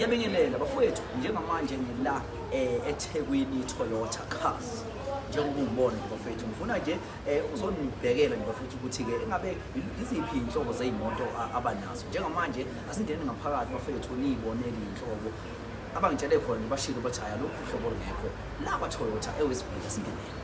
Ngiyabingelela bafowethu njengamanje ngila eThekwini Toyota Cars. Njengoba ungibona nje bafowethu ngifuna nje uzonibhekela nje bafowethu ukuthi ke engabe iziphi inhlobo zezimoto abanazo. Njengamanje asingene ngaphakathi bafowethu nibonele inhlobo abangitshele khona bashilo bathi haya lokhu uhlobo lungekho la kwa Toyota eWestfield asingenele.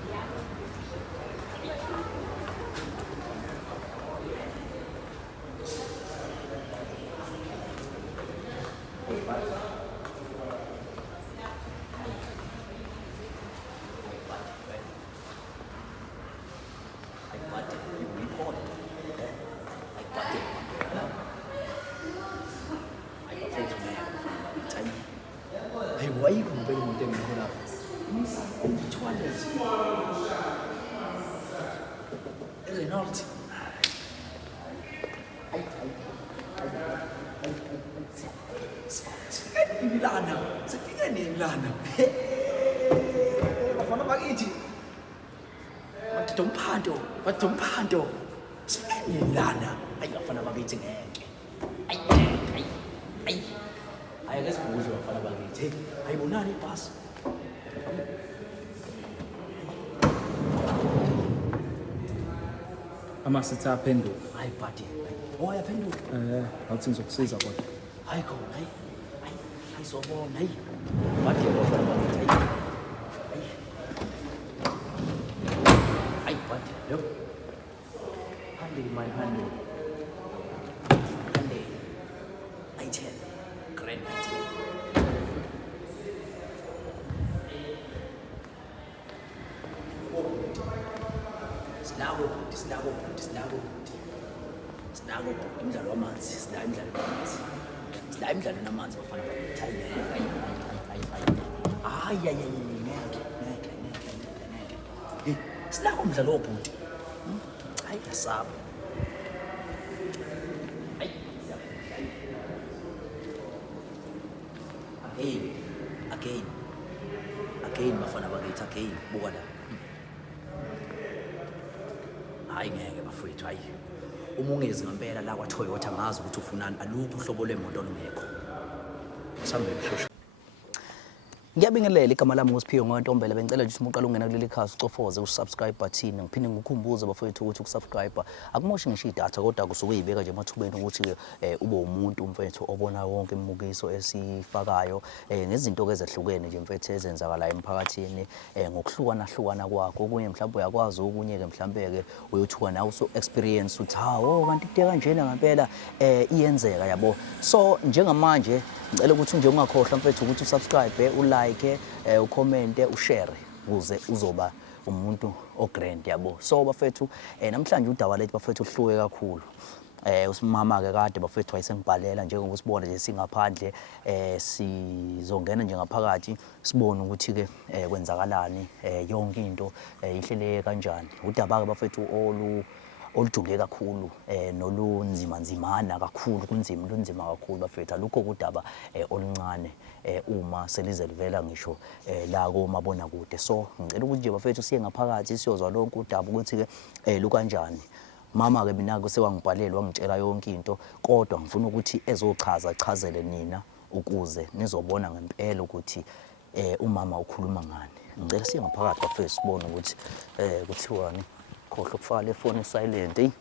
Hey, why you comparing with them? Which one is Renault? Milana, sifike ni Milana. Bafana bakithi. Bathomphando. Sifike ni Milana. Ayi bafana bakithi ngeke. Ayi. Ayi lesibuzwe bafana bakithi. Ayibonani ibhasi. Amasithi aphenduka. Hayi buddy. Yaphenduka. Awuthi ngizokusiza kodwa. Hayi khona, hayi. Ayizobona, hayi. Buddy bafana bakithi. Hayi buddy, lo. Handle my handle. Handle. I tell. Grand I Sinago imidlalo wamanzi, sila imidlalo namanzi bafana bakithi. Ngeke. Sinago umdlalo wobhuti. Hayi asaba. Again bafana bakithi again buka la. Hayi ngeke bafowethu hayi. Umungezi ngempela la kwa Toyota ngazi ukuthi ufunani alukho uhlobo lwemoto olungekho. Sambe kushosha. Ngiyabingelela igama lami nguSiphiwe Ntombela bengicela nje ukuthi uqala ungena kuleli khasi ucofoze usubscribe button ngiphinde ngikhumbuze bafowethu ukuthi ukusubscribe akumoshi ngisho idatha kodwa kusuke uyibeka nje emathubeni ukuthi ube umuntu mfethu obona wonke imibukiso esifakayo nezinto ezehlukene nje mfethu ezenzakala emphakathini ngokuhlukana kwakho okunye mhlawumbe uyakwazi okunye ke mhlawumbe ke uyothuka nawe so experience uthi hawo kanti into kanjena ngempela iyenzeka yabo. So njengamanje ngicela ukuthi nje ungakhohlwa mfethu ukuthi usubscribe ulike ucommente ushare ukuze uzoba umuntu ogrand yabo. So bafethu namhlanje udaba lethu bafethu uhluke kakhulu. Usimama ke kade bafethu wayesengibhalela njengoba sibona nje singaphandle sizongena nje ngaphakathi sibone ukuthi ke kwenzakalani yonke into ihleleke kanjani. Udaba ke bafethu olujunge kakhulu nolunzimana kakhulu lunzima kakhulu bafethu alukho kudaba oluncane uma selize livela ngisho la komabona kude. So ngicela ukuthi nje bafethu siye ngaphakathi siyozwa lonke udaba ukuthi ke lukanjani. Mama ke mina ke sewangibhalela wangitshela yonke into kodwa ngifuna ukuthi achazele nina ukuze nizobona ngempela ukuthi umama ukhuluma ngani. Ngicela siye ngaphakathi bafethu sibone ukuthi kuthiwani. Khohlwa ukufaka le phone silent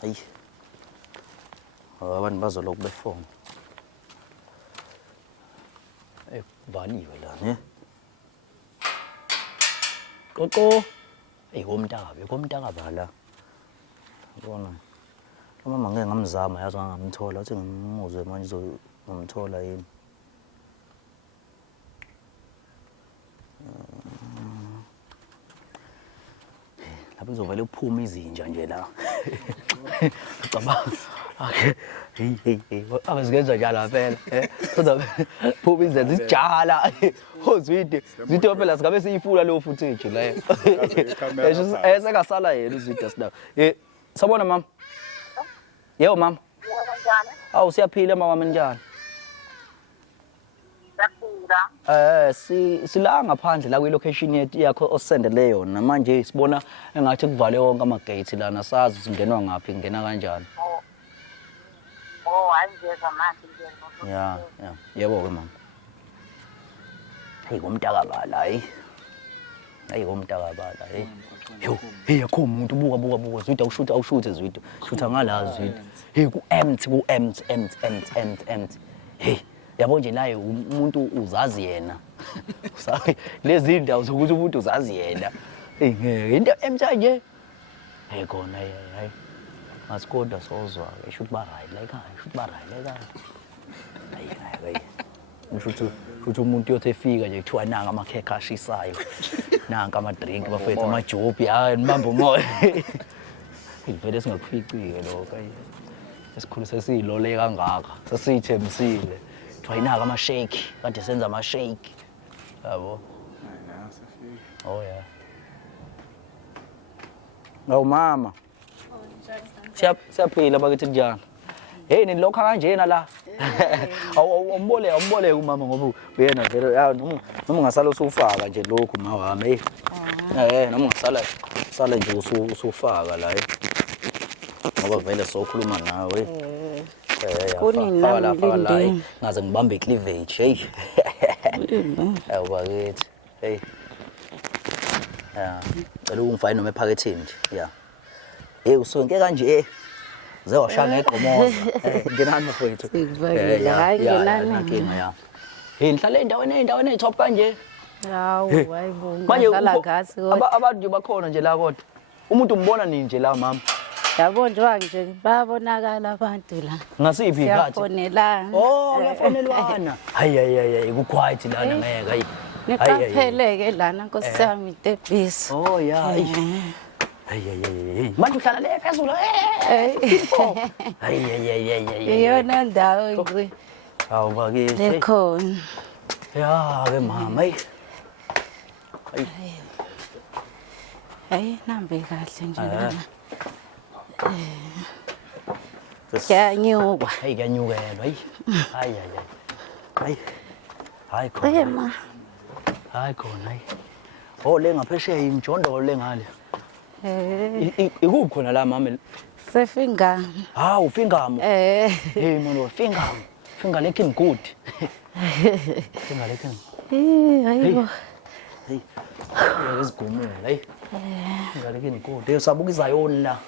hayi abantu bazoloku befone valiwe la ne Qoqo komntaka la ubona mama ngeke ngamzama yazi ngamthola uthi ngimuzwe manje ngomthola yini lapho izovela uphuma izinja nje la cabanga hey abazigenza njalo phela kodwa phuma izinja zijala ozwide zitho phela singabe siyifula lo footage la esekasala yena uzwide sina sabona mama yebo mama awu siyaphila mama wami njani sila ngaphandle la kwi-location yakho osendele yona manje sibona engathi kuvale wonke ama-gate lana sazi singenwa ngaphi ngena kanjani Oh, angiyeza manje ngiyena Ya. Yebo ke mama. Hey komntakabala hayi. Hayi komntakabala hey. Yo, hey akho umuntu buka Zwida awushuthe Zwida. Shutha ngala Zwida. Hey ku emt. Hey, yabo nje naye umuntu uzazi yena. Usayi lezi indawo zokuthi umuntu uzazi yena. Hey ngeke into emtha nje. Hey khona hayi. Masikoda sozwa ke shoot ba right la ekhaya, shoot ba right la ekhaya. Hayi. Futhi umuntu yothe efika nje kuthiwa nanga amakhekhe ashisayo. Nanga ama drink bafethu amajobi hayi nibamba umoya. Ivele singakufici-ke lokho hayi. Esikhulu sesiyilole kangaka, sesiyithembisile. Kuthiwa inaka ama-shake, kade senza ama-shake. Yabo. Oh yeah. Ngawu mama. Siyaphila bakithi njani? Hey nilokha kanjena la. Awumbole umama ngoba uyena vele ya noma ungasala usufaka nje lokhu ma wami. Noma ungasala nje usufaka la. Ngoba vele sokhuluma nawe. Kunini nami ngaze ngibambe cleavage hey. Bakithi. Hey. Cela ungifake noma ephakethini nje. Yeah. Hey usonke kanje Zewasha ngegomoza. Ngenani mfowethu. Sikuvakile hayi ngenani. Inkinga ya. Hey nihlala endaweni etop kanje. Hawu hayibo. Manje abantu nje bakhona nje la kodwa. Umuntu umbona nini nje la mama? Yabo nje babonakala abantu la. Ngasiphi ikhathi? Siyafonelana. Oh, yafonelwana. Hayi ku quiet lana ngeke hayi. Niqapheleke lana Nkosi yami Tebisi. Oh ya. Hey. Manje uhlala le phezulu. Hayi. Iyona ndawo nje. Hawu bakithi. Lekhona. Ya ke mama hey. Hayi nambe kahle nje lana. Kuyanyuka. Hayi kuyanyukelwa hayi. Hayi khona. Ema. Hayi khona hayi. Oh le ngaphesheya imjondolo lengale. Ikuphi khona la mama? Sefingam. Hawu ufingamo. Hey molo fingamo. Finga looking good. Finga looking. Hayibo. Hey. Yakezigumela hey. Finga looking good. Hey usabuka izayoni la.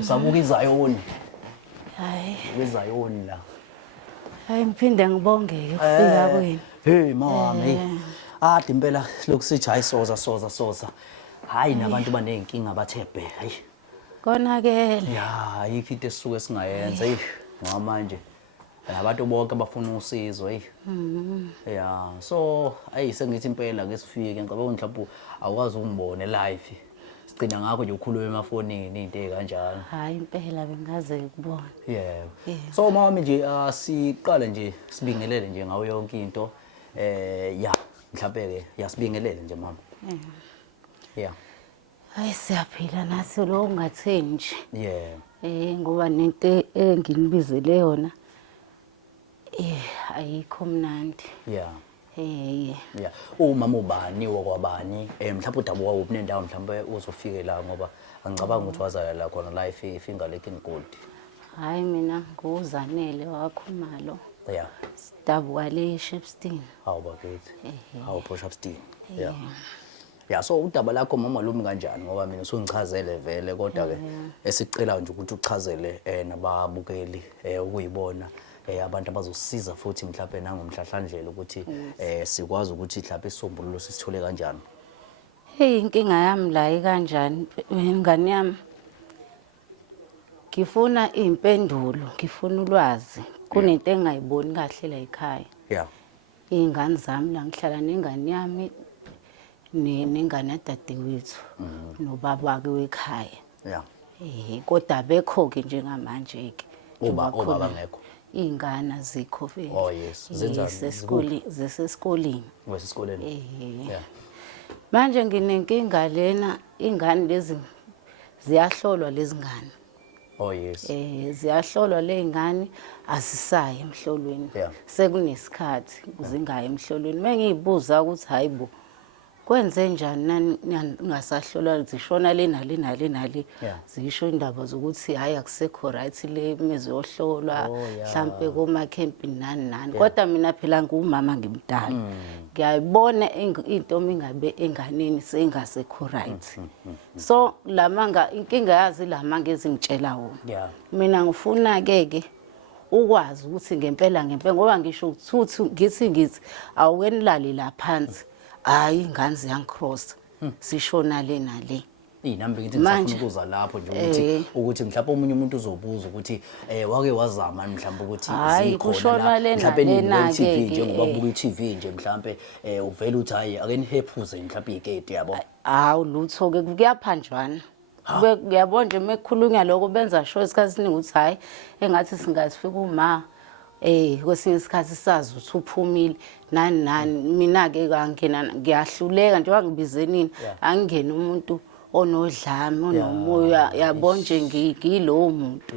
Usabuka izayoni. Hayi. Izayoni la. Hayi ngiphinde ngibongeke ukufika kwenu. Hey mama hey. Ade impela lokusithi hayi soza. Hayi nabantu banenkinga bathebhe hayi. Konakele. Ya ayikho into esisuke singayenza hey ngamanje. Abantu bonke abafuna usizo hey. Ya so ayi sengithi impela ke sifike ngicabanga mhlawumbe awukwazi ukungibona live. Sigcina ngakho nje ukhuluma emafonini into ezikanjalo. Hayi impela bengaze ukubona. Yeah. So mama nje siqala nje sibingelele nje ngawo yonke into. Ya mhlawumbe ke yasibingelele nje mama. Yeah. Hayi siyaphila nathi lo ungatheni nje. Yeah. Ngoba nento enginibizele yona ayikho mnandi. Yeah. Yeah. Umama ubani wakwabani mhlawumbe udabuka uphi nendawo mhlawumbe uzofike la ngoba angicabanga ukuthi wazala la khona la ifinga lekin gold. Hayi mina nguzanele wakhumalo. Yeah. Sidabuka le Shepstone. Hawu bakithi. Hawu Shepstone. Yeah. Ya so udaba lakho mama lumi kanjani ngoba mina usungichazele vele kodwa ke esicela nje ukuthi uchazele nababukeli ukuyibona abantu abazosiza futhi mhlawumbe nangomhlahlandlela ukuthi sikwazi ukuthi mhlawumbe isombululo sisithole kanjani. Hey inkinga yami la kanjani ingane yami. Ngifuna impendulo, ngifuna ulwazi. Kunento engayiboni kahle la ekhaya. Yeah. Ingane zami la ngihlala nengane yami nengane dadewethu nobaba ke wekhaya. Yeah. Kodwa bekho ke njengamanje ke. Obaba ngekho. Ingane azikho vele. Oh yes. Zenzani? Zesesikoleni. Wesesikoleni. Yeah. Manje nginenkinga lena ingane lezi ziyahlolwa lezi ngane. Oh yes. Ziyahlolwa le ngane asisaye emhlolweni. Sekunesikhathi zingaye emhlolweni. Mengiyibuza ukuthi hayibo kwenze njani nani ningasahlolwa zishona le nale nale nale Yeah. zisho indaba zokuthi hayi akusekho right le mezohlolwa Oh, yeah. mhlambe koma camping nani nani kodwa mina phela ngumama ngimdala ngiyayibona into mingabe enganeni sengasekho right so lamanga inkinga yazi lamanga ezingitshela wona Yeah. mina ngifuna ke ukwazi ukuthi ngempela ngoba ngisho ukuthuthu ngithi awenilali la phansi hayi ingane ziyangicross sishona le nale Inambe ngithi Manje, ngifuna ukuza lapho nje ukuthi mhlawumbe omunye umuntu uzobuza ukuthi wake wazama mhlawumbe ukuthi Hhayi, kushona le mhlawumbe nale-ke TV ke, njengoba buka i-TV nje mhlawumbe uvela uthi hayi ake nihephuze mhlawumbe igate yabo. hawu lutho ke kuyaphanjwana uyabona nje mekukhulunywa lokho benza sure isikhathi siningi ukuthi hayi engathi singasifika uma kwesinye isikhathi sazi ukuthi uphumile nani mina ke angena ngiyahluleka njengoba ngibizenini angingena umuntu onodlame onomoya yabona nje ngilowo muntu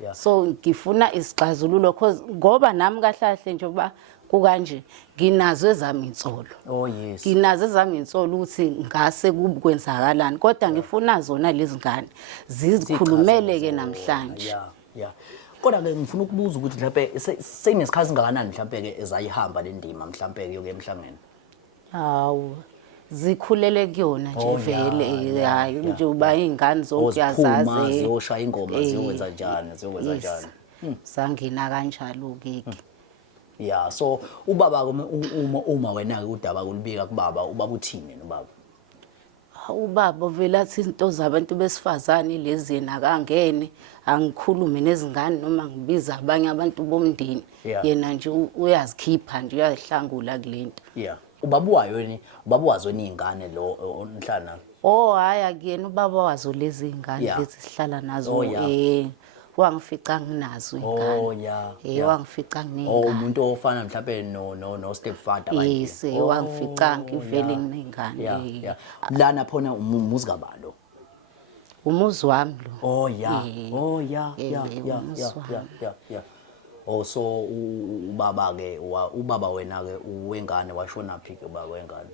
Yeah. so ngifuna isixazululo cause ngoba nami kahlahle nje kuba kukanje nginazo ezami insolo Oh yes. nginazo ezami insolo ukuthi ngase kubukwenzakalani kodwa ngifuna zona lezi ngane zizikhulumele ke namhlanje Yeah. Kodwa ke ngifuna ukubuza ukuthi mhlawumbe senesikhathi singakanani mhlawumbe ke ezayihamba le ndima mhlawumbe ke yoke emhlangeni. hawu zikhulele kuyona nje Oh, vele yeah, hayi nje uba izingane zonke Ziphuma, yazazi ziyoshaya ingoma ziyokwenza njani ziyokwenza njani. sangina kanjalo ke Yeah, so ubaba uma wena ke udaba kulibika kubaba ubaba uthini nobaba? ubaba vele athi into zabantu besifazane lezi yena akangene angikhulume nezingane noma ngibiza abanye abantu bomndeni Yeah. yena nje uyazikhipha nje uyazihlangula kulento Yeah. Ubaba wayo yini? Ubaba wazo izingane lo onhlana. hayi akuyena ubaba wazo lezi ngane Yeah. lezi sihlala nazo Oh, yeah. wangifica nginazo ingane Oh yeah. wangifica nginengane Umuntu ofana mhlawumbe no stepfather manje. yes wangifica ngivele nginengane Yeah. Lana phona umuzi kabalo. umuzi wami lo Oh yeah. umuzi wami. Yeah. Oh so ubaba ke ubaba wena ke wengane washona phi ke ubaba wengane?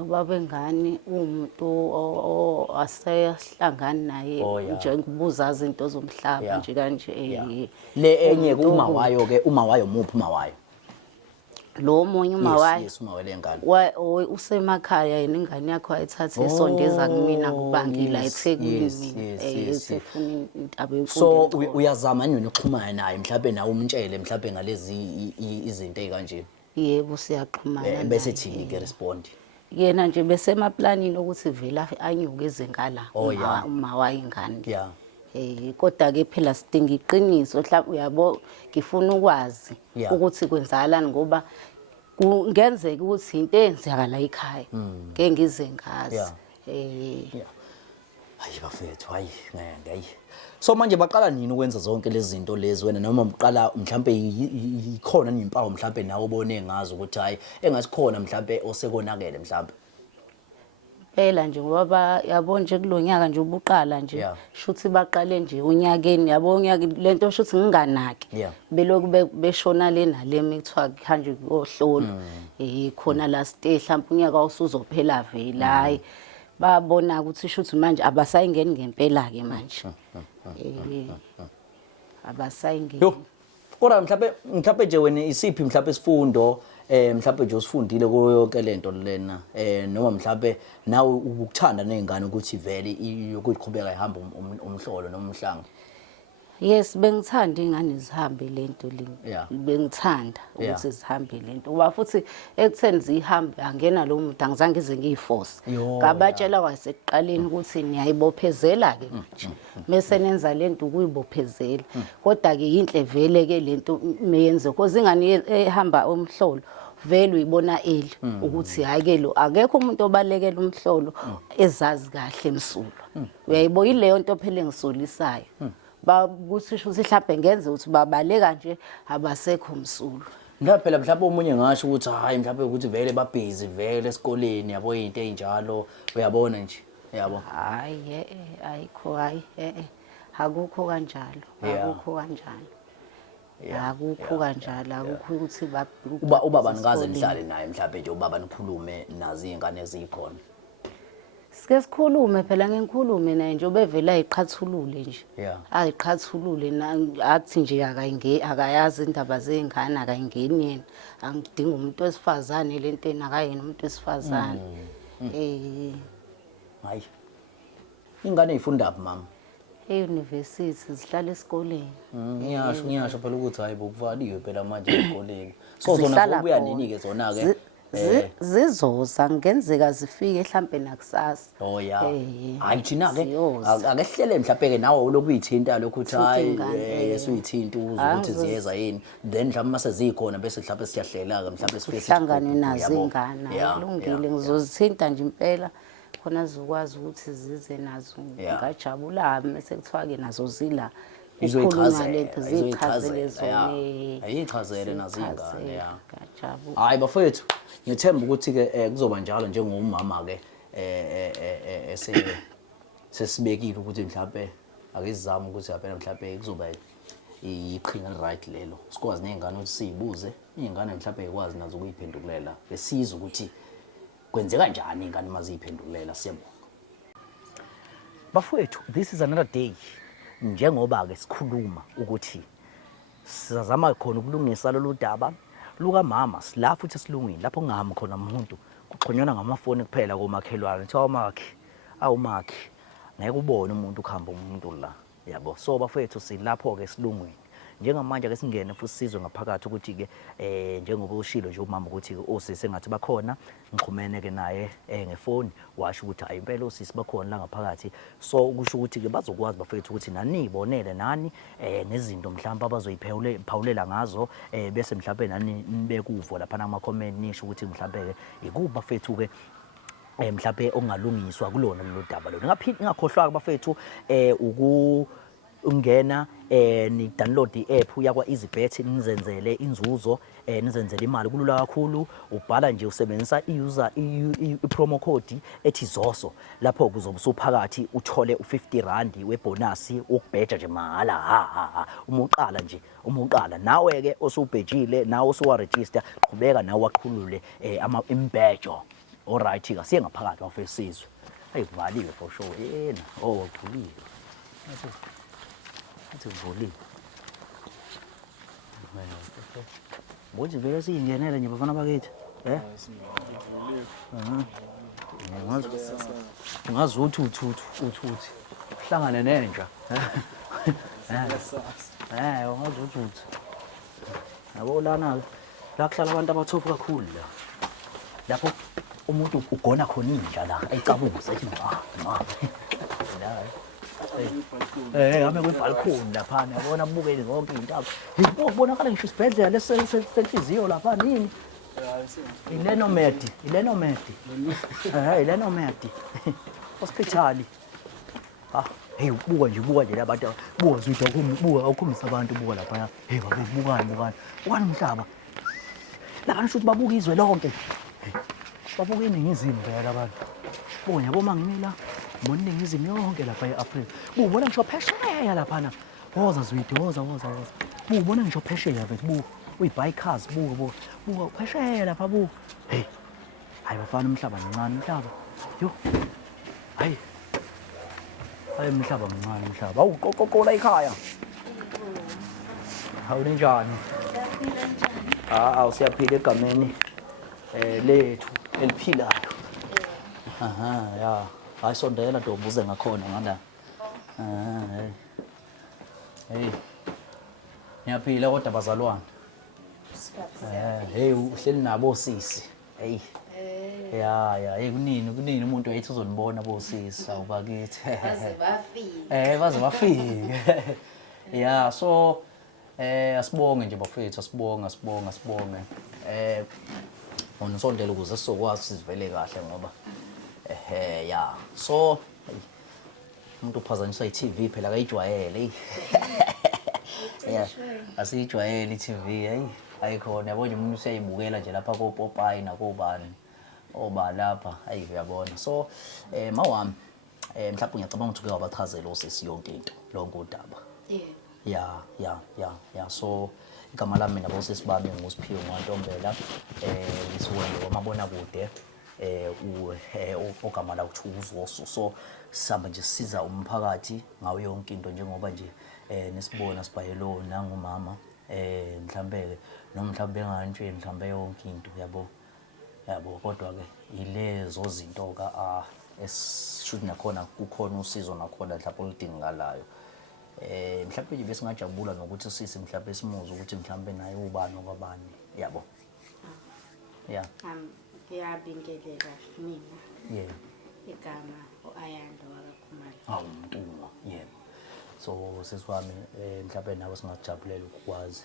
ubaba engane umuntu asehlangana naye Oh, yeah. nje ngibuza izinto zomhlaba Yeah. nje kanje Le enye ke uma wayo ke uma wayo muphi uma wayo? lo munye uma wayo Yes, uma welengane. usemakhaya yena ingane yakho ayithathe esondeza kumina kubangila yes, eThekwini yes. esefuna intaba So yemfundo uyazama nini ukuxhumana naye mhlawumbe nawe umtshele mhlawumbe ngalezi izinto ezikanje yebo siyaxhumana bese naye. thini ke respond? yena nje besemaplanini ukuthi vela anyuke ezengala Oh, yeah. uma wayingane Yeah. Kodwa ke phela sidinga iqiniso mhlawumbe uyabo ngifuna ukwazi Yeah. ukuthi kwenzakalani ngoba kungenzeka ukuthi into eyenzakala ekhaya ngeke ngize ngazi Yeah. Hayi bafethu hayi ngayi. So manje baqala nini ukwenza zonke lezi zinto lezi wena noma uqala mhlambe ikhona nimpawu mhlambe nawe ubone ngazo ukuthi hayi engasikhona mhlambe osekonakele mhlambe. phela nje ngoba yabo nje kulonyaka nje ubuqala nje Yeah. shuthi baqale nje unyakeni yabo unyaka lento shuthi nginganaki Yeah. beloku beshona lena le mikuthiwa khanje kohlolo khona la stay mhlawumbe unyaka usuzophela vela hayi babona ukuthi shuthi manje abasayingeni ngempela ke manje abasayingeni Yo. Kodwa mhlambe nje wena isiphi mhlambe isifundo mhlambe nje usifundile kuyo yonke lento lena noma mhlambe nawe ukuthanda nezingane ukuthi vele yokuqhubeka ihamba umhlolo noma umhlanga. yes bengithanda ingane zihambe lento Yeah. bengithanda Yeah. ukuthi zihambe lento ngoba futhi ekutheni zihambe angena lo muntu angizange ize ngiyiforce Yo, ngabatshela kwasekuqaleni ukuthi niyayibophezela ke manje mase nenza lento ukuyibophezela kodwa ke inhle vele ke lento meyenze because ingane ehamba umhlolo vele uyibona eli ukuthi hayi ke lo akekho umuntu obalekela umhlolo ezazi kahle emsulwa uyayibo ileyo nto phela engisolisayo bakuthi ukuthi mhlawumbe ngenze ukuthi babaleka nje abasekho umsulwa Phela mhlawumbe omunye ngasho ukuthi hayi mhlawumbe ukuthi vele babhizi vele esikoleni yabo izinto ezinjalo uyabona nje yabo. hayi ayikho hayi akukho kanjalo Yeah. akukho kanjalo akukho kanjalo akukho ukuthi ubaba nikaze nihlale naye mhlawumbe nje ubaba nikhulume nazi izingane ezikhona. Sike sikhulume phela ngikhulume naye nje obevela ayiqhathulule nje. Ayiqhathulule athi nje akayazi indaba zengane akayingeni yena. Angidinga umuntu wesifazane lenteni akayena umuntu wesifazane. Hayi. Ingane ifunda aphi mama? E-university zihlala esikoleni. Ngiyasho phela ukuthi hayi bokuvaliwe phela manje esikoleni. So zona ubuya nini ke zona ke? Zizoza ngenzeka zifike mhlambe nakusasa. Oh ya. Hayi thina ke akehlele mhlawumbe ke nawe lokuyithinta lokho uthi hayi esuyithinta uzwe ukuthi ziyeza yini. Then mhlawumbe mase zikhona bese mhlawumbe siyahlela ke mhlawumbe sifise hlangane nazo ingane. Kulungile ngizozithinta nje impela. Khona zikwazi ukuthi zize nazo ngajabula mase kuthiwa ke nazo zila izoyichazele zona ayichazele nazo ingane ngajabula. Hayi bafethu ngithemba ukuthi ke kuzoba njalo njengomama ke sesibekile ukuthi mhlawumbe akizizama ukuthi phela mhlawumbe kuzoba iqhinga right lelo sikwazi nezingane ukuthi sizibuze izingane mhlawumbe ikwazi nazo ukuyiphendulela besizwe ukuthi kwenzeka kanjani ingane maziphendulela. Siyabonga bafowethu, this is another day njengoba ke sikhuluma ukuthi sizazama khona ukulungisa lolu daba luka mama sila futhi esilungini lapho ngihamba khona umuntu kuxhonyana ngamafoni kuphela komakhelwane thiwa awumakhi ngeke ubone umuntu ukhamba umuntu la yabo. So bafowethu silapho ke esilungini njengamanje ke singene futhi sizwe ngaphakathi ukuthi ke njengoba ushilo nje umama ukuthi osisi engathi bakhona ngixhumene ke naye ngefoni washo ukuthi hayi impela osisi bakhona la ngaphakathi. So kusho ukuthi ke bazokwazi bafethu ukuthi nani ibonele nani nezinto mhlawumbe abazoyiphawulela ngazo bese mhlawumbe nani nibeke uvo lapha nama comment nisho ukuthi mhlawumbe ke ikuba bafethu ke mhlawumbe ongalungiswa kulona lolu daba lo. Ngakhohlwa bafethu ungena ni download i-app yakwa EasyBet nizenzele inzuzo nizenzele imali kulula kakhulu. Ubhala nje usebenzisa i-promo code ethi ZOSO lapho kuzobe usuphakathi uthole u50 webonus ukubheja nje mahala uma uqala nawe ke osubhejile nawe osuwaregister qhubeka nawe waqhulule imbhejo. Alright ke siye ngaphakathi bafesizwe ayivaliwe for sure yena waqhulile athi uvulile manje vele siyingenele nje bafana bakithi ungazuthi uthuthi uhlangane nenja ungazuthi yabo lana la kuhlala abantu abathophu kakhulu la lapho umuntu ugona khona inja la ayicabuza ethi ame kwibalcony lapha yabona bukele zonke izinto. Ubonakala ngisho isibhedlela lesenhliziyo lapha nini? Ilenomedi. Ilenomedi. Hospital. Hey ubuka nje labantu. Buka nje awukhombisa abantu buka lapha. Hey babe bukani umhlaba. La kanti ukuthi babuka izwe lonke. Babuka iningizimu phela abantu. Bona yabo mangimila mbona iningizimu yonke lapha eAfrika. Ubona ngisho phesheya lapha. Woza zwidi woza. Ubona ngisho phesheya bethu uyibikers buka phesheya lapha Hey. Hayi bafana umhlaba mncane umhlaba. Yo. Hayi umhlaba mncane umhlaba. Awuqoqoqola ekhaya. Awunenjani? Siyaphila egameni lethu eliphilayo. Ya. Hayi sondela Ntombi uze ngakhona ngala. Hey. Ngiyaphila kodwa bazalwane. Hey uhleli nabo sisi. Hey. Ya, hey kunini umuntu wayethi uzonibona bosisi awubakithi. Baze bafike. Ya, so asibonge nje bafethu asibonge. Unisondela ukuze sizokwazi sivele kahle ngoba ya. So umuntu uphazanyiswa iTV phela akayijwayele. Yeah. Asiyijwayele iTV ayikhona yabo nje umuntu useyibukela nje lapha koPopeye nakobani. Oba lapha uyabona. So mawami mhlawumbe ngiyacabanga ukuthi kuyabachazela osisi yonke into lonke udaba. Yeah. So igama lami mina bosisi bami nguSiphiwe Ntombela ngisuke wamabonakude ogama la kuthiwa uZoso. So sihamba nje sisiza umphakathi ngawo yonke into njengoba nje nesibona sibhayelo nangumama mhlambe noma mhlambe engantsheni mhlambe yonke into yabo kodwa ke ilezo zinto ka esishuthi nakhona kukhona usizo nakhona mhlawumbe oludingakalayo. Mhlawumbe nje bese ngajabula nokuthi sisi mhlawumbe simuze ukuthi mhlawumbe naye ubani okwabani yabo. Yeah. Ngiyabingelela mina. Yeah. Igama uAyanda wakaKhumalo. Hawu Mtungwa, yebo. So sesiwami mhlawumbe nawe singajabulela ukwazi.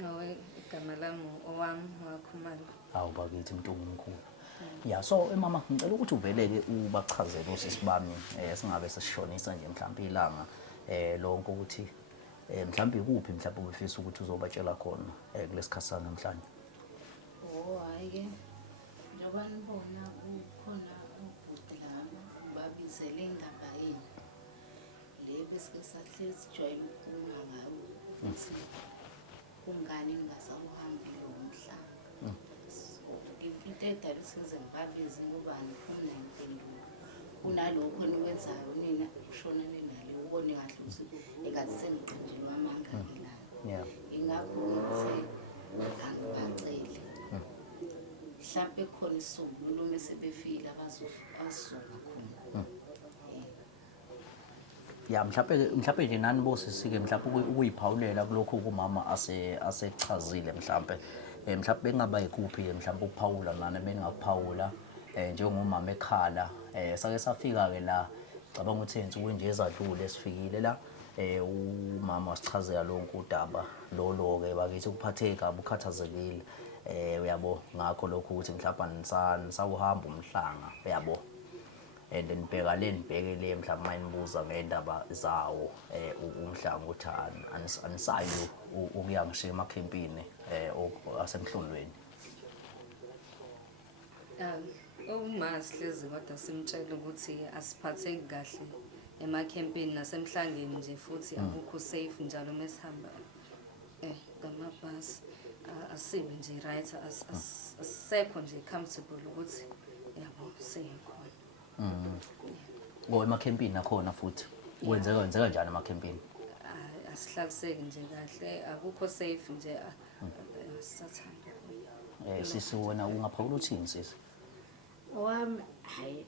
Nawe igama lami owami waKhumalo. Hawu bakithi Mtungwa omkhulu. Yeah, so mama ngicela ukuthi uveleke ubachazele usisi bami singabe sesishonisa nje mhlawumbe ilanga lonke ukuthi mhlawumbe kuphi mhlawumbe ubefisa ukuthi uzobatshela khona kulesikhathi namhlanje. Hayi ke njengoba nibona ukhona ubhuti lami babizele indaba yini le bese sahlezi sijwayele ukukhuluma ngayo ukuthi kungani ningasawuhambile umhlaba. Into edala size ngibabize ngobani ufuna impendulo kunalokho nikwenzayo nina ushona nenale ubone kahle ukuthi engathi sengiqanjelwa amanga ngelanga. Ingakho ngithe angibacele mhlawumbe khona isisombululo mase befile abazosonga khona. Ya mhlawumbe nje nani bosisi-ke mhlawumbe ukuyiphawulela kulokho kumama asechazile mhlawumbe engaba yikuphi mhlawumbe ukuphawula nani bengakuphawula njengomama ekhala sake safika ke la cabanga ukuthi insuku nje ezadlule esifikile la umama wasichazela lonke udaba lo ke bakithi ukuphatheka kabi ukhathazekile uyabo ngakho lokho ukuthi mhlawumbe nisawuhamba umhlanga uyabo and then nibheke le mhlawumbe mayinibuza ngendaba zawo umhlanga uthi anisayo ukuya ngishiya emakhempini asemhlondweni. Uma sihlezi kodwa simtshela ukuthi asiphatheki kahle emakhempini nasemhlangeni nje futhi akukho safe njalo mesihamba ngamabhasi asibe nje right asisekho nje comfortable ukuthi yabo sikhona. Emakhempini nakhona futhi wenzeka njani emakhempini? Asihlaliseki nje kahle akukho safe nje sathanda. Sisi wena ungaphawula uthini sisi? Owami hayi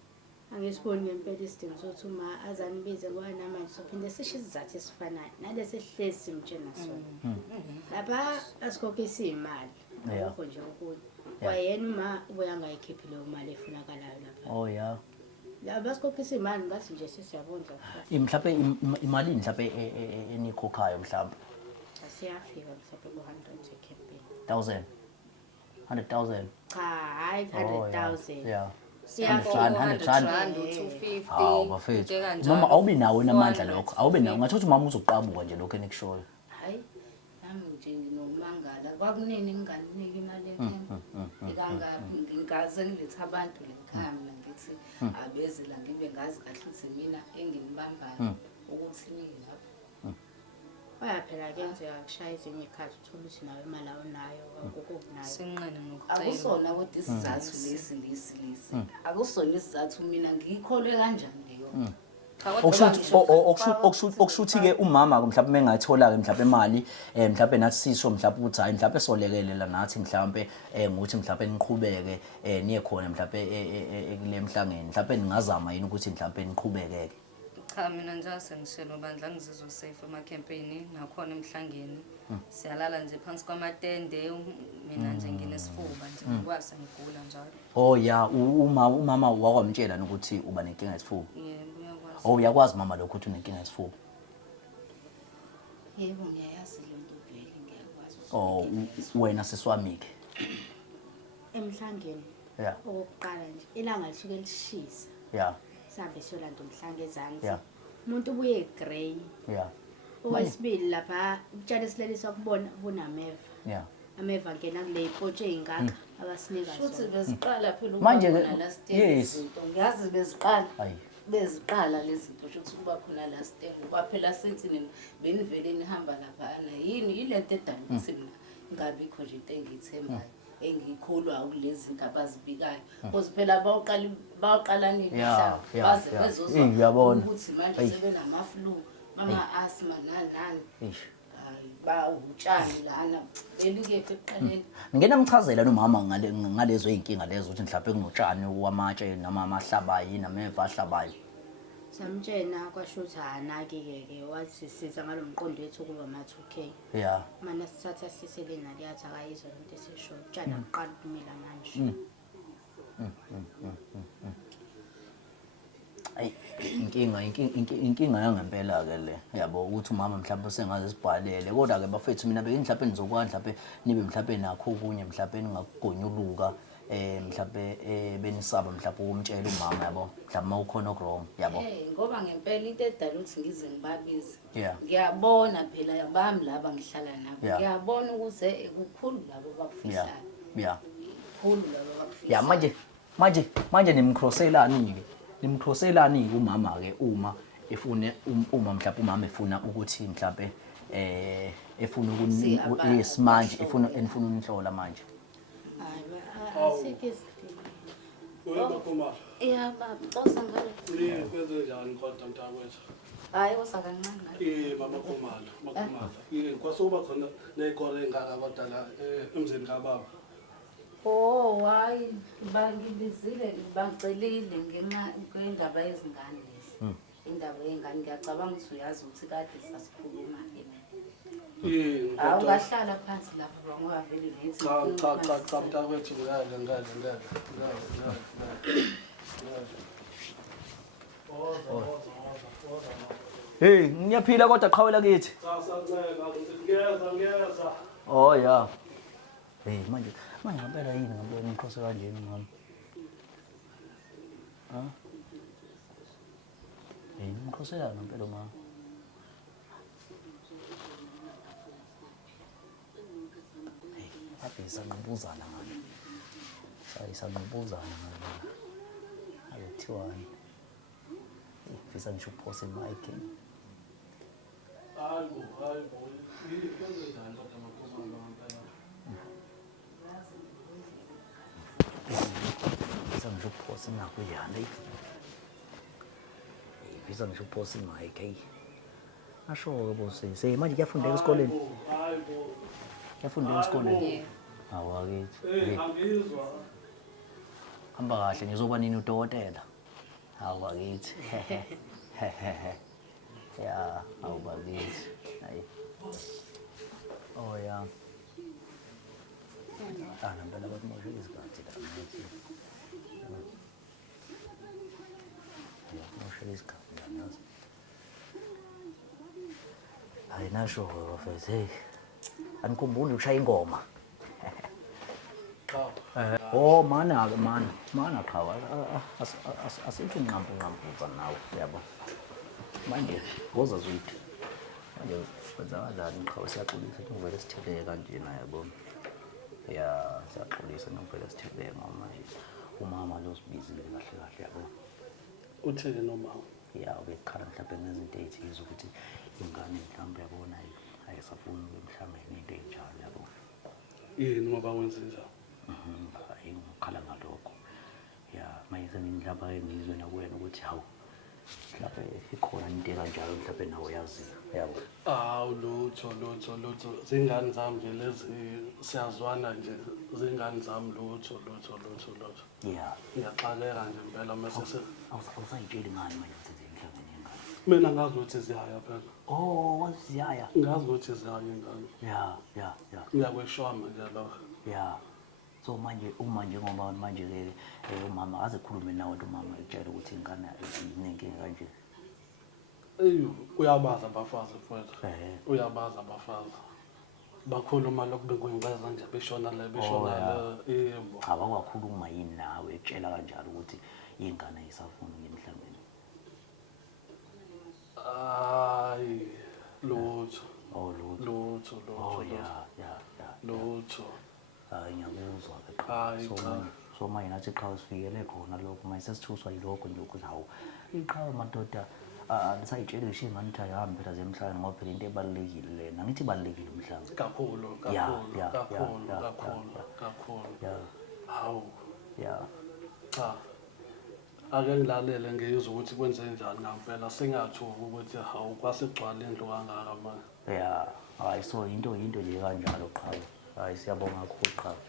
angisiboni ngempela isidingo sokuthi uma azanibize ngoba namanje sophinde sisho isizathu esifanayo nalesi sihlezi simtshena sona. Lapha asikhokhisa imali akukho nje ukuthi wayena uma uyangayikhiphi leyo mali efunakalayo lapha. Oh yeah. La basikhokhisa imali ngathi nje sisiyabondla futhi. Mhlawumbe imali mhlawumbe enikhokhayo mhlawumbe asiyafika mhlawumbe ku 100 campaign. 1000 100,000. Cha hayi 100,000. Yeah. 100 rand 250. Hawu bafethu. Mama awubi nawe namandla lokho. Awube nawe ngathothi umama uzoqabuka nje lokho enikushoyo. Hayi nami nje nginomangala kwakunini nginganika imali enkulu ikangapi ngingaze ngilethe abantu lekhaya mina ngithi abeze la ngibe ngazi kahle ukuthi mina engimibambayo ukuthi ngiyaphi. Wayaphela kenzeka kushaya izinye ikhathi uthola ukuthi nawe imali awunayo akukunayo. Sinqene nokucela. Akusona kodwa isizathu lesi akusona isizathu mina ngikholwe kanjani leyo. Okushuthi-ke umama mhlawumbe engayithola-ke mhlawumbe imali mhlawumbe nathi sisho mhlawumbe ukuthi hayi mhlawumbe solekelela nathi mhlawumbe ngokuthi mhlawumbe niqhubeke niye khona mhlawumbe kule mhlangeni mhlawumbe ningazama yini ukuthi mhlawumbe niqhubeke-ke. Cha mina njalo sengishelo bandla ngizizwa safe emakhempini nakhona emhlangeni siyalala nje phansi kwamatende mina nje nginesifuba nje ngikwazi ngigula njalo. Oh yeah umama wakwamtshela ukuthi uba nenkinga yesifuba. Yebo uyakwazi. Oh uyakwazi mama lokho ukuthi unenkinga yesifuba. Yebo ngiyayazi le nto vele ngiyakwazi. Oh wena siswami-ke. Emhlangeni. Yeah. Okokuqala nje ilanga lisuke lishisa. Yeah. Sihambe siyolanda umhlanga ezansi. Yeah. Umuntu ubuye grey. Yeah. Okwesibili lapha utshale sileliswa kubona bunameva. Yeah. Ameva ngena kule ipotshe ingaka abasinika Futhi zona. beziqala phela Manje ukubona la stage izinto ngiyazi beziqala. Hayi. beziqala lezi zinto ukuthi kuba khona la stengo kwaphela sentsini benivele nihamba laphana yini ilento edala ukuthi mina ngabikho nje into engiyithembayo engikholwa kulezi zinto abazibikayo because phela bawuqala nini baze bezozwa ukuthi manje sebenama-flu ama-asthma nani ba utshani lana elikephi ekuqaleni nginamchazela nomama ngalezo iy'nkinga lezo ukuthi mhlawumbe kunotshani wamatshe noma amahlabayi nameva ahlabayo samtshena kwasho ukuthi anaki-ke wathi siza ngalo mqondo wethu kuba ama-2K ya mana sithatha sisele nali yathi akayizwa lento esisho utshani akuqala ukumila manje ayi inkinga yangempela-ke le yabo ukuthi umama mhlawumbe sengaze sibhalele kodwa-ke bafethu mina mhlawumbe nizokwazi mhlawumbe nibe mhlawumbe nakho okunye mhlawumbe ningakugonyuluka mhlawumbe benisaba mhlawumbe ukumtshela umama yabo mhlawumbe uma ukhona okurong yabo ngoba ngempela into edala ukuthi ngize ngibabize Yeah. ngiyabona phela bami laba ngihlala nabo Yeah. ngiyabona ukuthi kukhulu labo bakufihlayo ya kukhulu labo ya bakufihlayo manje nimkroselani-ke umama-ke uma efune uma mhlawumbe umama efuna ukuthi mhlawumbe efuna yesimanje efuna unihlola manje asikho isidingo baba xosa ngalo kwenze njani kodwa mntakwethu hayi osakancane mama Khumalo kwasuba khona nekore engaka kodwa emzini kababa hayi bangibizile bangicelile ngenxa kwendaba yezingane lezi indaba yengane ngiyacabanga ukuthi uyazi ukuthi kade sasikhuluma ungahlala phansi lapha ngoba vele nethi cha mntakwethu ngale hey ngiyaphila kodwa qhawela kithi ngiyeza oh ya hey manje ngempela yini ngabona inkosi kanjeni mama hey ngikhoselana ngempela mama hey sanqubuzana ngani sanqubuzana ngani ayethiwani ngifisa ngisho uphosa emayikhi hayi bo kwenze njani kodwa makhumalo ngempela ngisho uphosa ingakuyana ngifisa ngisho uphosa emayikhi asho-ke bosisi manje kuyafundeka esikoleni hayi bo kuyafundeka esikoleni awakithi angizwa hamba kahle ngizoba nini udokotela awakithi ya awubakithi hayi oh ya ngempela bakumoshela isikhathi la moshela isikhathi la nazi hayi nasho-ke bafethu hey anikhumbuli ukushaya ingoma oh mana-ke mana qhawa asithi nqampuza nawe yabo manje woza zwidi manje kwenzakalani qhawa siyaxolisa nokuvele sithebeke kanjena yabo ya siyaxolisa nokuvele sithebeke ngoba manje umama lo sibizile kahle kahle yabo uthele nomama ya ubekhala mhlawumbe ngezinto ey'thize ukuthi ingane mhlawumbe yabona ayisafuni emhlangeni into ey'njalo yabo yini ngoba wenze njalo hayi ngikhala ngalokho ya manje senimhlaba engizwe nakuwena ukuthi hawu mhlawumbe ikhona into ekanjalo mhlawumbe nawe yaziyo yabo awu lutho zingane zami nje lezi siyazwana nje zingane zami lutho ya ngiyaxakeka nje impela mase awusayitsheli ngani manje ukuthi emhlabeni yengane mina ngazi ukuthi ziyaya phela oh waziyaya ngazi ukuthi ziyaya ingane ya ngiyakweshwama nje lokho ya so manje uma njengoba manje-ke umama aze khulume nawe nto umama ekutshela ukuthi ingane inenkinga kanje uyabaza abafazi mfowethu uyabaza abafazi bakhuluma lokhu bekuyingeza nje beshona le yebo abakwakhuluma yini nawe ekutshela kanjalo ukuthi ingane ayisafuni ngemhlambeni hayi lutho lutho lutho hayi ngiyakuzwa-ke hayi so so manje nathi iqhawe sifikele khona lokho manje sesithuswa yilokho nje ukuthi hawu iqhawe madoda lisayitshela ngisho ingane ukuthi ayihambi phela zemhlanje ngoba phela into ebalulekile lena ngithi ibalulekile umhlanga kakhulu hawu cha ake ngilalele ngizwe ukuthi kwenze njani ngampela singathuki ukuthi hawu kwasigcwala indlu kangaka manje hayi so into nje kanjalo qhawe hayi siyabonga kakhulu qhawe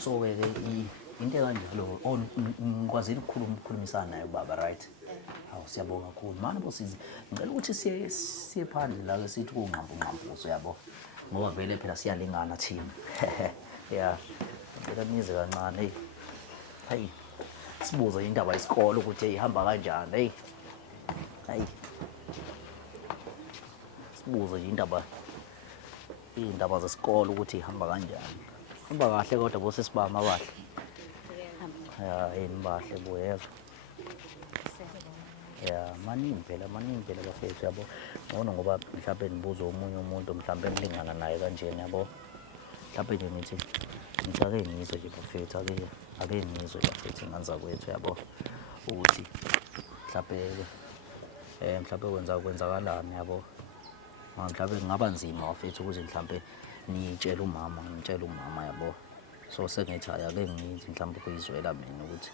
so-ke into kanjalo ngikwazile ukukhulumisana naye ubaba right hawu siyabonga kakhulu mani bosizi ngicela ukuthi siye phandle la-ke sithi kuwungqampunqampuso yabo ngoba vele phela siyalingana thina ngicela nize kancane hayi sibuze indaba yesikole ukuthi ihamba kanjani hayi sibuze nje iy'ndaba zesikole ukuthi ihamba kanjani hamba kahle kodwa bose sibama bahle yini bahle buyezwa maningi phela bafethu yabo ngcono ngoba mhlawumbe nibuze omunye umuntu mhlawumbe nilingana naye kanjeni yabo mhlawumbe nje nithi ake ngizwe nje bafethu ake ngizwe bafethu ingane zakwethu yabo ukuthi mhlawumbe kwenzakalani yabo mhlawumbe kungaba nzima bafethu ukuthi mhlawumbe ngitshele umama yabo so sengithi ake ngithi mhlawumbe kuyizwela mina ukuthi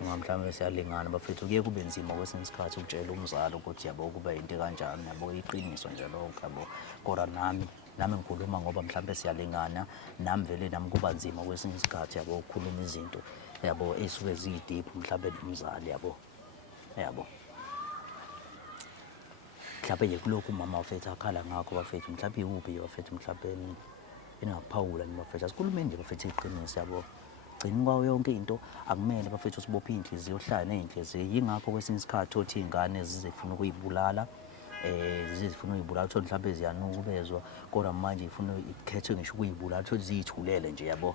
mhlawumbe siyalingana bafethu kuye kube nzima kwesinye isikhathi ukutshela umzali ukuthi yabo kube into kanjani yabo iqiniso nje lokho yabo kodwa nami ngikhuluma ngoba mhlawumbe siyalingana nami vele nami kuba nzima kwesinye isikhathi yabo ukukhuluma izinto yabo esuke ziyidiphu mhlawumbe nomzali yabo mhlawumbe nje kulokhu umama wafethu akhala ngakho bafethu mhlawumbe iwuphi bafethu mhlawumbe engaphawula nje bafethu asikhulumeni nje bafethu iqiniso yabo gcina kwayo yonke into akumele bafethu sibophe iy'nhliziyo ohlala ney'nhliziyo yingakho kwesinye isikhathi othi iy'ngane zifuna ukuyibulala uthole mhlawumbe ziyanukubezwa kodwa manje ifuna ikhethwe ngisho ukuyibulala uthole ziyithulele nje yabo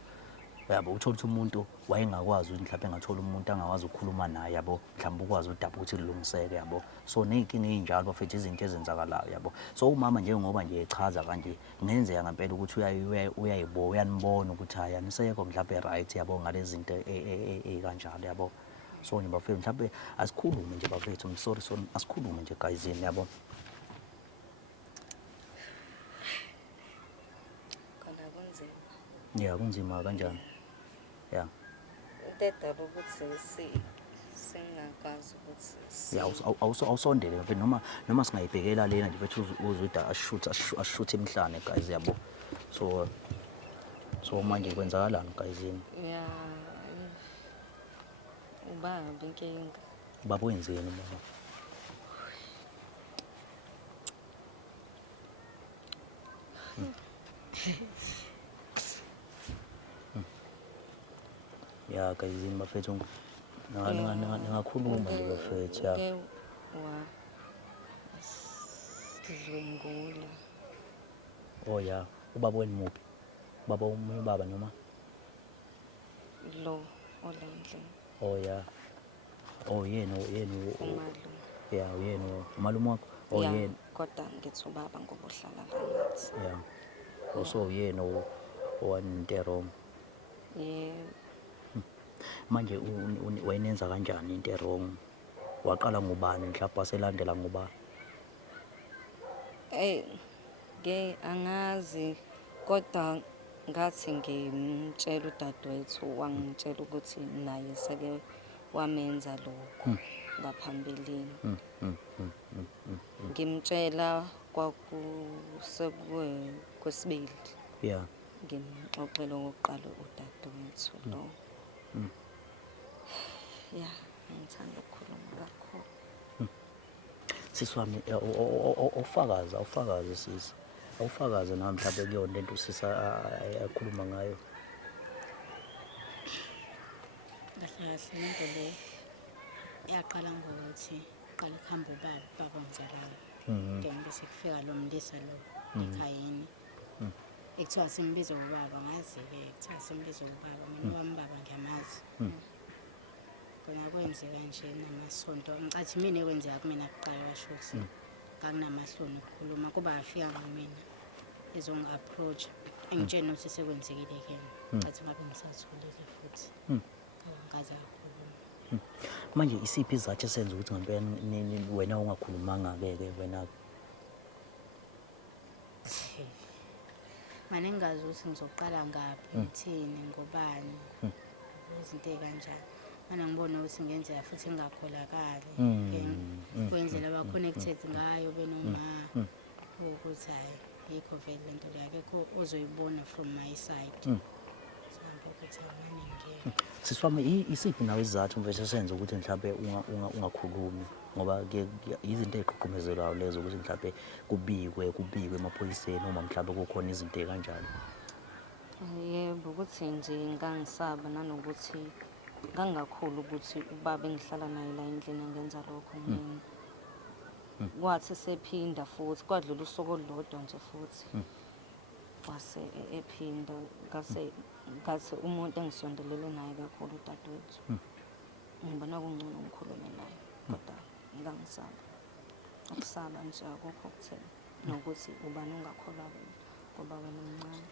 uthole ukuthi umuntu wayengakwazi ukuthi mhlawumbe engathola umuntu angakwazi ukukhuluma naye yabo mhlawumbe ukwazi udaba ukuthi lilungiseke yabo so ney'nkinga ey'njalo bafethu izinto ezenzakalayo yabo so umama njengoba nje echaza kanje kungenzeka ngempela ukuthi uyanibona ukuthi hayi anisekho mhlawumbe right yabo ngale zinto ey'kanjalo yabo so nje bafethu mhlawumbe asikhulume nje bafethu sorry asikhulume nje gayizini yabo kunzima kanjani into edala ukuthi singakwazi ukuthi awusondele noma singayibhekela lena nje bethu uzwida ashuthe emhlane guys yabo so manje kwenzakalani guyisini ubaba inkinga ubaba wenzeni mama guyisini bafethu ningakhuluma nje bafethu sidlwengula ubaba wenu muphi ubaba omunye ubaba noma lo olendlini yena uyena umalume wakho yena kodwa ngithi ubaba ngoba uhlala la nathi so uyena owanintero manje wayenenza kanjani into wrong waqala ngubani mhlawumbe waselandela ngubani angazi kodwa ngathi ngimtshela udadewethu wangitshela ukuthi naye seke wamenza lokho ngaphambilini ngimtshela kwesibili ngimxoxela okokuqala udadewethu lo ngithanda ukukhuluma kakhulu sisi wami awufakaze sisi awufakaze nami mhlawumbe kuyona lento usisi akhuluma ngayo kahle lento le yaqala ngokuthi qala kuhamba ubaba ngizalana bese kufika lo mlisa lo ekhayeni ekuthiwa simbiza ubaba ngazi-ke kuthiwa simbiza ubaba mina wami baba ngiyamazi khona kwenzeka nje namasonto ngicathi mina ekwenzeka kumina kuqala basho ukuthi ngakunamahloni ukukhuluma kuba afika ngomina ezongi-approach engitshena ukuthi sekwenzekile kuyena cathi ngabe ngisatholile futhi ngaze kakhulu. Manje isiphi izathu esenza ukuthi ngempela wena ungakhulumanga-ke wena? Mane ngingazi ukuthi ngizoqala ngaphi ngithini ngobani izinto ey'kanjalo. Mane ngibone ukuthi ngenzeka futhi ngingakholakali kuyindlela aba-connected ngayo benoma ukuthi hhayi yikho vele le nto leyo akekho ozoyibona from my side. Sihambe ukuthi mane ngiyeke. Sisi wami, isiphi nawe isizathu mfethu esenza ukuthi mhlawumbe ungakhulumi? Ngoba izinto ey'gqugqumezelayo lezo ukuthi mhlawumbe kubikwe emaphoyiseni uma mhlawumbe kukhona izinto ey'kanjalo. Yebo, ukuthi nje ngangisaba nanokuthi ngangakhulu ukuthi ubaba engihlala naye la endlini angenza lokho kumina. Kwathi sephinda futhi kwadlula usuku olulodwa nje futhi wase ephinda ngathi umuntu engisondelele naye kakhulu udadewethu ngibona kungcono ngikhulume naye kodwa ngangisaba. Ukusaba nje akukho kutheni nokuthi ubani ungakholwa wena ngoba wena umncane.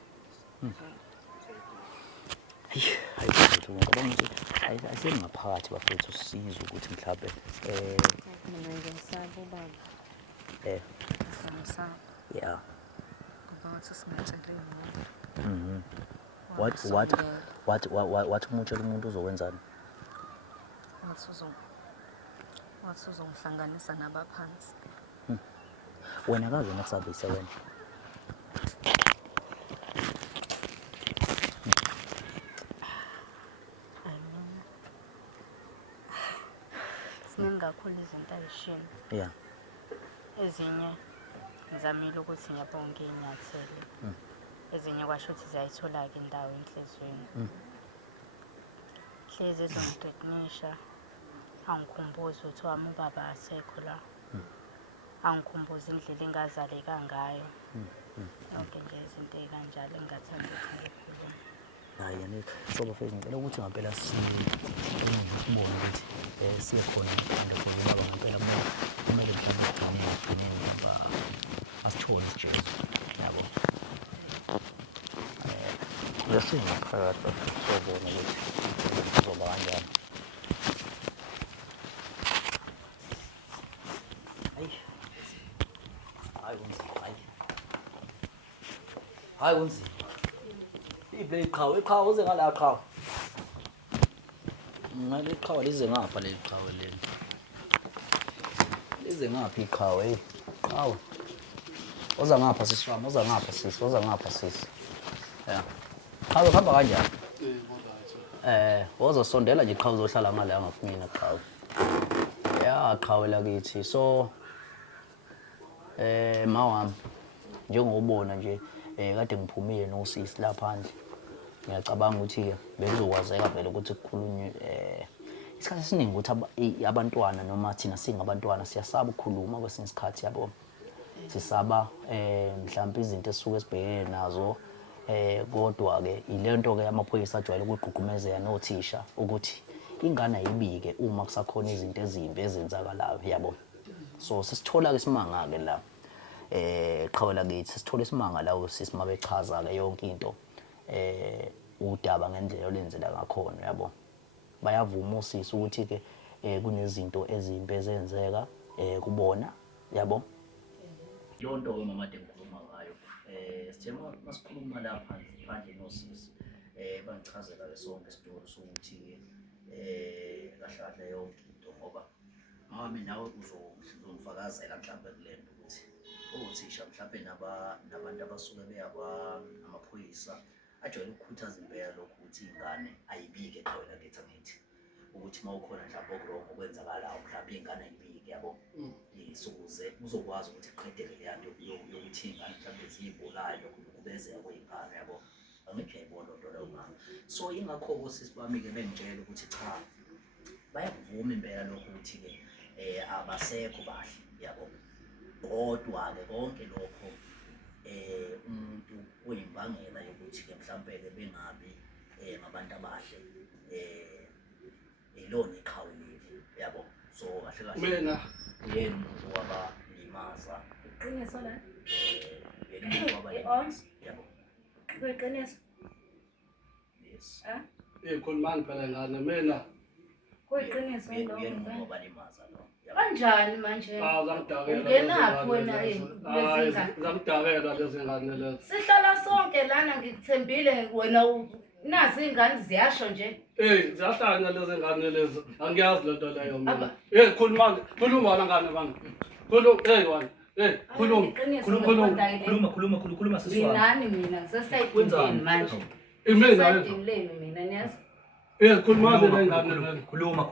Hayi bafethu, ngicabanga ukuthi ayisengaphakathi bafethu sisize ukuthi mhlawumbe Mina ngisaba ubaba. Ngisaba yeah. ngoba wathi singatshele Wathi umutshela umuntu uzokwenzani? wathi uzongihlanganisa nabaphansi. Wena kaze wena kusabise wena? Ziningi kakhulu izinto ay'shini. Yeah. Ezinye ngizamile ukuthi ngiyabonke iy'nyathelo. Ezinye kwasho ukuthi ziyayithola-ke indawo enhlizweni. Hlezi ezongidwetisha, angikhumbuzi ukuthi wami ubaba asekho la. Angikhumbuzi indlela engazaleka ngayo. Yonke nje izinto ey'kanjalo engingathanda ukuthi ngikhulume. Hayi yani so bafethu ngicela ukuthi ngempela sibone ukuthi siye khona ngaphandle ngoba ngempela kumele mhlawumbe ugcine ngoba asithole isijezo yabo. Lesingaphakathi sobona ukuthi kuzoba kanjani. Hayi kunzima, hayi kunzima. Ibe iqhawe uze ngala qhawe. Ngale qhawe lize ngapha le qhawe leli. Lize ngapha iqhawe, qhawe. Oza ngapha sisi wami, oza ngapha sisi. Yeah. Qhawe hamba kanjani? Wozosondela nje qhawe uzohlala ngala ngakumina qhawe. Yeah, qhawe lakithi. So mawami njengobona nje kade ngiphumile nosisi la phandle. Ngiyacabanga ukuthi bekuzokwazeka vele ukuthi kukhulunywe isikhathi esiningi ukuthi abantwana noma thina singabantwana siyasaba ukukhuluma kwesinye isikhathi yabo. Sisaba mhlawumbe izinto esuke sibhekene nazo kodwa ke ilento ke amaphoyisa ajwayele ukugqugqumezela nothisha ukuthi ingane ayibike uma kusakhona izinto ezimbi ezenzakalayo yabo. So sisithola ke isimanga ke la qhawe lakithi sisithola isimanga la usisi mabechaza ke yonke into udaba ngendlela olenzela ngakhona yabo. Bayavuma usisi ukuthi ke kunezinto ezimbi ezenzeka kubona yabo. Yonto ke mama engikhuluma ngayo sithe masikhuluma lapha phandle nosisi bangichazela ke sonke isitori sokuthi kahle yonke into ngoba mama nawe uzongifakazela mhlawumbe kulento ukuthi othisha mhlawumbe nabantu abasuke beyaba amaphoyisa ajwayele ukukhuthaza impela lokho ukuthi ingane ayibike qhawe lakithi angithi ukuthi mawukhona mhlawumbe okurongo okwenzakalayo mhlawumbe ingane ayibike yabo. Ukuze uzokwazi ukuthi iqedele le yanto yokuthi ingane mhlawumbe ziyibulayo ukubezeka kwey'ngane yabo. Angeke uyayibona lento leyo mama. So ingakho sisi bami-ke bengitshela ukuthi cha bayakuvuma impela lokho ukuthi-ke abasekho bahle yabo. Kodwa-ke konke lokho umuntu oyimbangela yokuthi-ke mhlawumbe-ke bengabi ngabantu abahle ilona iqhawe leli yabo. So kahle kahle uyena umuntu wabalimaza yena umuntu wabalimaza yabo. kuyiqiniso? Yes. Ikhulumani phela ngane mina. Kuyiqiniso Ngoba limaza lo. kanjani manje? Zangidakela. Ungenaphi wena bezingane? Zangidakela lezi ngane lezi. Sihlala sonke lana ngikuthembile wena nazi ingane ziyasho nje. Ziyahlanya lezi ngane lezi. Angiyazi lento leyo mina. Aba. Khuluma la ngane bani. Wani. Khuluma sisi wami. Nginani mina ngisesayidini manje. Imina Sayidini lenu mina niyazi. khuluma le ngane. Khuluma.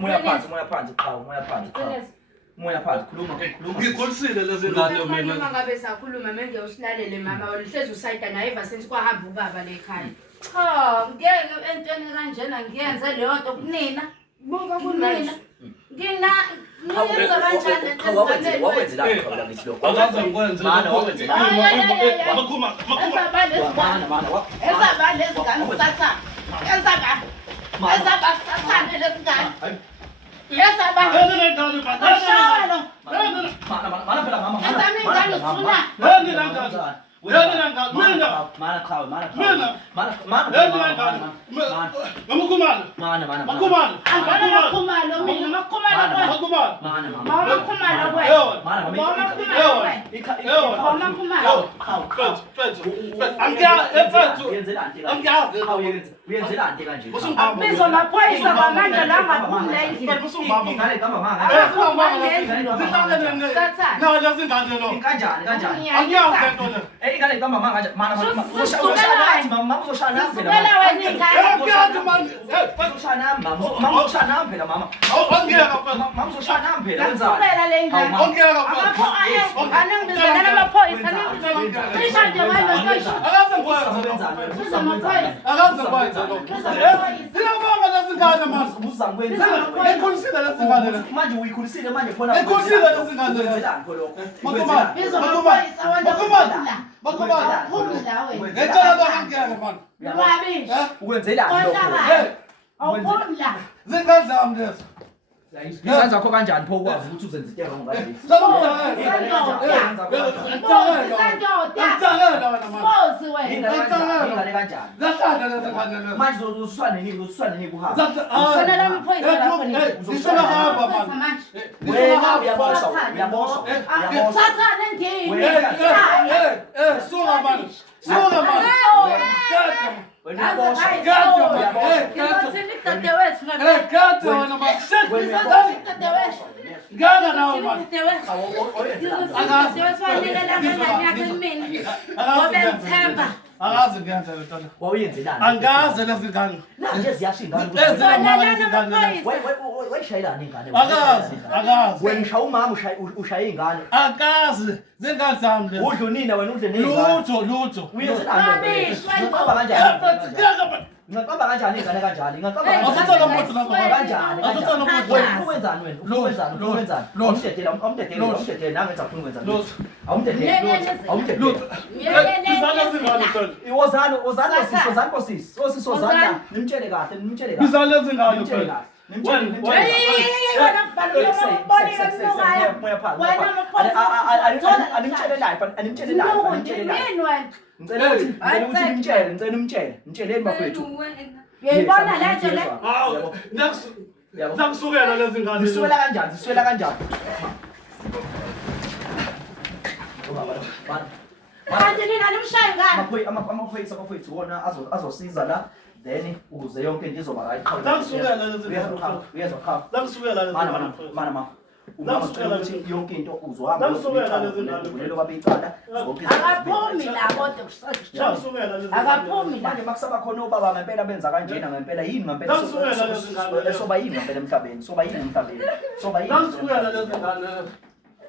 Moya phansi qhawe, moya phansi. Iqiniso. Moya phansi, khuluma. Ngikholisile lezi ngane mina. Uma ngabe sakhuluma menge usilalele mama wena uhlezi usayida naye eva senthi kwahamba ubaba le ekhaya. Cha, ngeke entweni kanjena ngiyenze leyo nto kunina. Buka kunina. Ngiyenza kanjani lento Wakwenzela ngithi lokho. Akaze ngikwenze. Mana wakwenzela. Makhuma. Ezaba lezi ngane satha. Ezaba sathane lezi ngane. Ezaba. Ashalo. Mana phela mama. Ezami ingane sifuna. Mana qhawe. Makhumalo. Angana makhumalo mina makhumalo kwena. Mama makhumalo kwena. Uyenzela nje kanje. Bizo maphoyisa ngamandla la ngaphumula endlini. Ingane kamama kanjani? Ingane kamama kanje. Mana mama uzoshana phela. Sukela wena ingane. Mama uzoshana phela mama. Mama uzoshana phela wenzani? Sukela le ingane. Anangibizana namaphoyisa cisha nje wena cisha. Bizo maphoyisa. Manje uyikhulisile manje khona. Bizo maphoyisa wena. Ukwenzela Awuphumla. Ngizanza zakho kanjani pho ukwazi ukuthi uzenze into wrong kanje? Ingane kanjani? Manje ususana nini kuhamba? Wena uyaboshwa. Akaze ngiyenza le nto. Wawuyenzelani? Angaze lezi ngane. Nje ziyashingana. Wayishayelana ingane. Akaze. Wena ushaya umama ushaya ingane. Akaze. Zingane zami lezi. Udle unina wena udle ningane. Lutho. Uyenzelani? Ngaqaba kanjani? Ngaqaba kanjani ingane kanjani? Ngaqaba kanjani? Ufuna wenzani wena? Umdedele nangenza ufuna wenzani? Awumdedele. Ozana nimtshele kahle. Bizale zingane phela. Ngicela bafethu. Uyayibona la nje le? Hawu, nakusukela lezi ngane. Ziswela kanjani? Kanti nina nimshaya ingane. Amaphoyisa wona azosiza la then ukuze yonke into izoba right. Nakusukela lezi uyezwa. Nakusukela lezi Mana. Uma ukuthi yonke into uzohamba ulelo babeyicala zonke Akaphumi la kodwa nakusukela lezi akaphumi la. manje makusaba khona obaba ngempela benza kanjena ngempela yini ngempela soba yini ngempela emhlabeni nakusukela lezi ngane.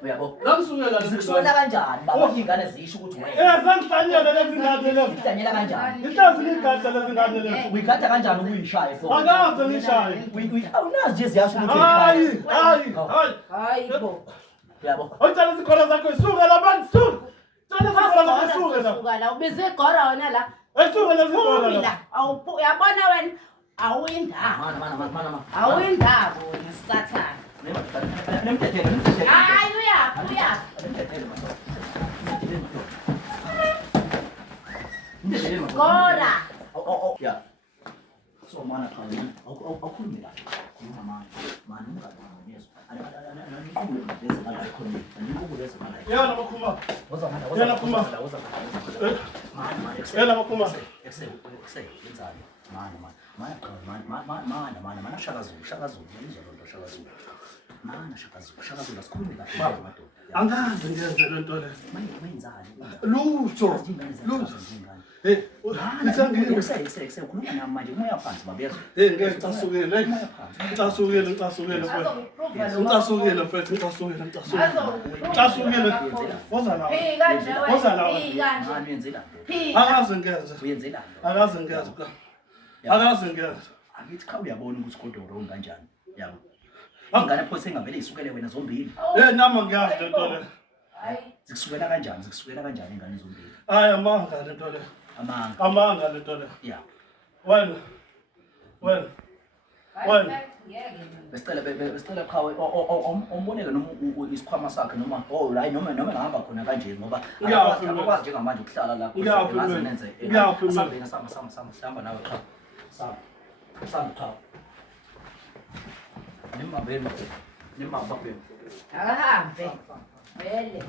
uyabo Nakusukela lezi zikusuela kanjani baba ingane zisho ukuthi zangihlanyela lezi ngane lezi. Ihlanyela kanjani? Ihlazi ligada lezi ngane lezi. Uyigada kanjani ukuyishaya for? Akaze ngishaye. Awunazi nje ziyasho ukuthi Hayi bo. uyabo Awutshala izikolo zakho isuke labantu suka. Tshala izikolo zakho isuke la. Suka la ubize igora wena la. Isuke lezi zikolo la. Uyabona wena awuyindaba. mana Awuyindaba wena sathana. nemdedele Hayi uyaphi. Kola. Yeah. So mana cha yini awukhulumi kahle khuluma manje ungabantu yeso anikubuye lezi mali ayikhona anikubuye lezi mali yena bakhuma woza bakhuma yena bakhuma yenzani mana Shaka Zulu yizwa lonto Shaka Zulu mana Shaka Zulu asikhulumi kahle madoda angazi ngenze lento le manje wenzani lutho hey ukhuluma nami manje umoya phansi babezwa hey ngeke ngicasukile ngicasukile woza la mani wenzela akaze ngenze akithi cha uyabona ukuthi kodwa kanjani yabo ingane pho sengavele isukele wena zombili nama ngiyazi lento le zikusukela kanjani ingane zombili hayi amanga lento le amanga lento le yeah wena besicela cha omboneke noma isikhwama sakhe noma la noma ngihamba khona kanje ngoba akwazi njengamanje ukuhlala lapho sihamba nawe cha samba nimabeni Akahambe. Vele.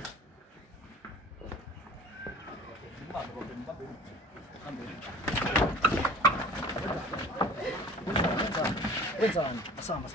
wenzani samba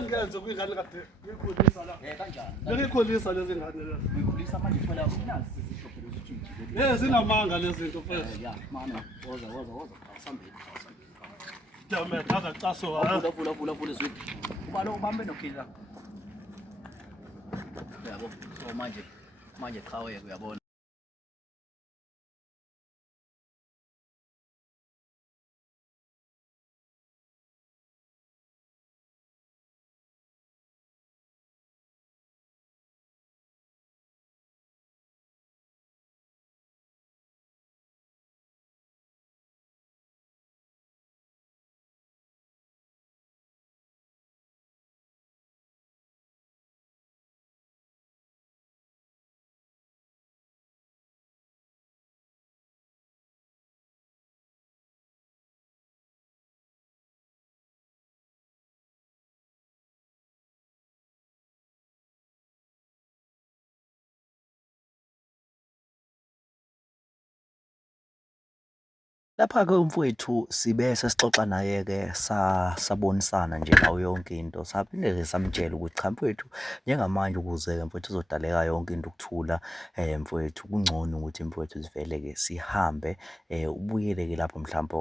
ngenze kwingane kade ngikhulisa la ngikhulisa lezi ngane lezi uyikhulisa manje phela unazi sizisho phela ukuthi zinamanga lezi zinto mfethu yeah mana woza sambeni damn kaza caso vula izwi kuba lo ubambe nokhila yabo so manje cha weke uyabona Lapha-ke umfowethu sibe sesixoxa naye-ke sabonisana nje ngayo yonke into saphinde-ke samtshela ukuthi cha mfowethu njengamanje ukuze-ke mfowethu uzodaleka yonke into ukuthula mfowethu kungcono ukuthi mfowethu sivele-ke sihambe ubuyele-ke lapho mhlawumbe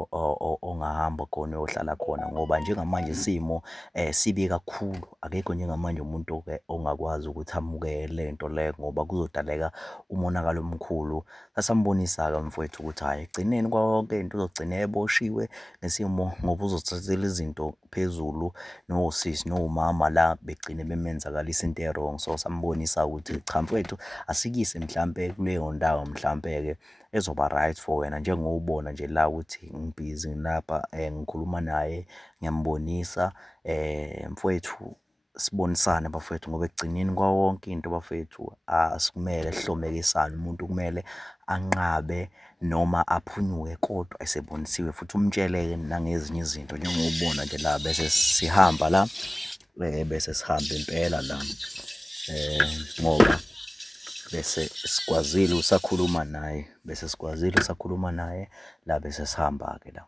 ongahamba khona uyohlala khona ngoba njengamanje isimo sibi kakhulu akekho njengamanje umuntu-ke ongakwazi ukuthi amukele lento le ngoba kuzodaleka umonakalo omkhulu. Sasambonisa-ke mfowethu ukuthi hhayi egcineni kwawonke into uzogcina eboshiwe ngesimo ngoba uzothathela izinto phezulu nosisi nomama la begcine bemenzakalisa into e-wrong. So sambonisa ukuthi cha mfowethu asikise mhlampe kuleyo ndawo mhlampe-ke ezoba right for wena njengobona nje la ukuthi ngibhizi lapha ngikhuluma naye ngiyambonisa mfowethu sibonisane bafowethu ngoba ekugcineni kwawonke into bafowethu asikumele sihlomekisane umuntu kumele anqabe noma aphunyuke kodwa esebonisiwe futhi umtshele-ke nangezinye izinto njengobona nje la bese sihamba la bese sihamba impela la ngoba bese sikwazile usakhuluma naye la bese sihamba-ke la.